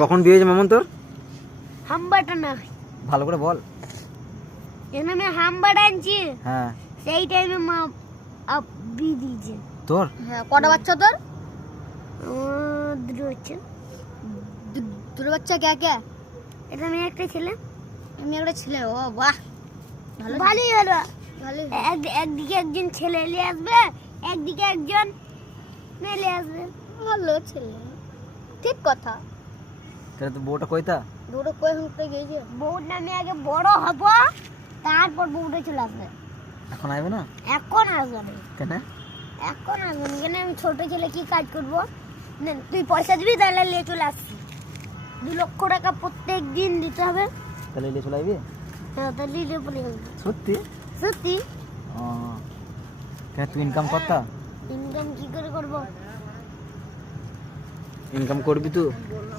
কখন বিয়ে হয়েছে মামুন তোর? হামবাটা না, ভালো করে বল। এখানে আমি হামবাটা আনছি, হ্যাঁ সেই টাইমে মা বিয়ে দিয়েছে। তোর হ্যাঁ, কটা বাচ্চা তোর? দুটো হচ্ছে। দুটো বাচ্চা কে কে? এটা আমি একটা ছেলে। আমি একটা ছেলে। ও বাহ, ভালো ভালোই হলো। ভালো। একদিকে একজন ছেলে নিয়ে আসবে, একদিকে একজন মেয়ে নিয়ে আসবে। ভালো ছেলে, ঠিক কথা। তাহলে তো বউটা কইতা? দুটো কই হুঁকতে গিয়েছে? বউর নামে আগে বড় হব, তারপর বউটা চলে আসবে। এখন আসবে না এখন আসবে না, কেন? এখন আসবে না কেন? আমি ছোট ছেলে কি কাজ করবো? না, তুই পয়সা দিবি, তাহলে নিয়ে চলে আসবি। 2 লক্ষ টাকা প্রত্যেক দিন দিতে হবে। তাহলে এলে চলে আসবি? হ্যাঁ, তাহলে নিয়ে চলে আসবি। সত্যি? সত্যি। ও, কেন তুই ইনকাম করতা? ইনকাম কি করে করবো? ইনকাম করবি তুই?